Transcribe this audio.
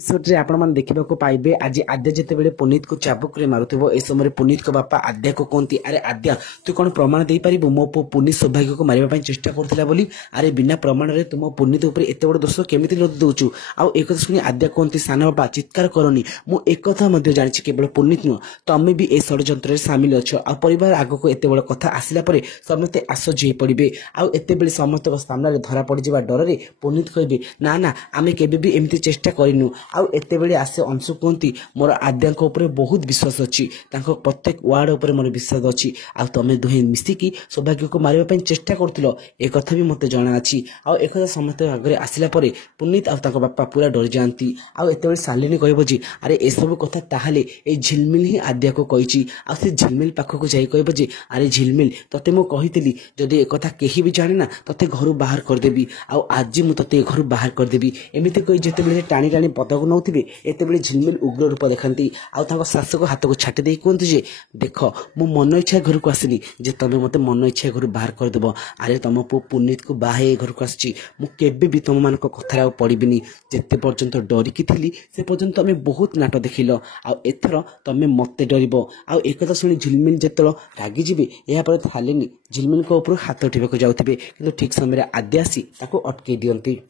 एपिसोड्रे आपण मैंने देखा पाइबे आज आद्या जितेबाला पुनीत को चाबुक मारुव ए समय पुनीत को बापा आद्या को कहती अरे आद्या तू कौन प्रमाण दे पारू मो पु पुनीत सौभाग्य को मारे चेष्टा करुला अरे बिना प्रमाण में तुम पुनीत उपर एत बड़ दोष केमी लद दौचु आउ एक शुणी आद्या कहती सान बापा चित्कार करनी मुझे जानी केवल पुनीत नुह तमें भी ए षड्यंत्र सामिल अच्छ आ परिवार आग को एत बड़ कथा आसला समस्ते आश्चर्य हो पड़े आते बेले समस्त सामने धरा पड़ डर से पुनीत कहे ना ना आम के एमती चेष्टा करूँ आउ एते बेले आसे अंशु कहती मोर आद्या ऊपर बहुत विश्वास अच्छी प्रत्येक वार्ड उपर मोर विश्वास अच्छी आ तमें दुहे मिसिकी सौभाग्य को मारे चेष्टा करुल एक भी मत जना अच्छी आउ एक समस्त आगे आसला पुनीत आ बापा पूरा डरी जाती आते शालिनी कह अरे ए सब कथा ताहले ए झिलमिल ही आद्या को कही से झिलमिल पाखक जाई कह अरे झिलमिल तते मु कही जदि एक कथा केही भी जाने ना तते घर बाहर करदेवी आज मु तते घर बाहर करदेवी एमती कही जिते टाणी टाणी पदक नौथिबे एतेबेले झिलमिल उग्र रूप देखती शाशक हाथ को छाटी दे कहते जे देख मु मन इच्छा घर को आसनी जे तमें मते मन इच्छा घर बाहर करदेव अरे तुम पु पुनीत को बाहे घर को आसी केबे भी तुम मान कथार पड़बीनी जिते पर्यंत डरिकी थी से पर्यंत आम बहुत नाट देखिल आथर तुम मत डर आक शुणी झिलमिल जो रागिजे यापर थालेनी झिलमिल ऊपर हाथ उठा जाऊे कि ठीक समय आद्या आसी अटकई दियंती।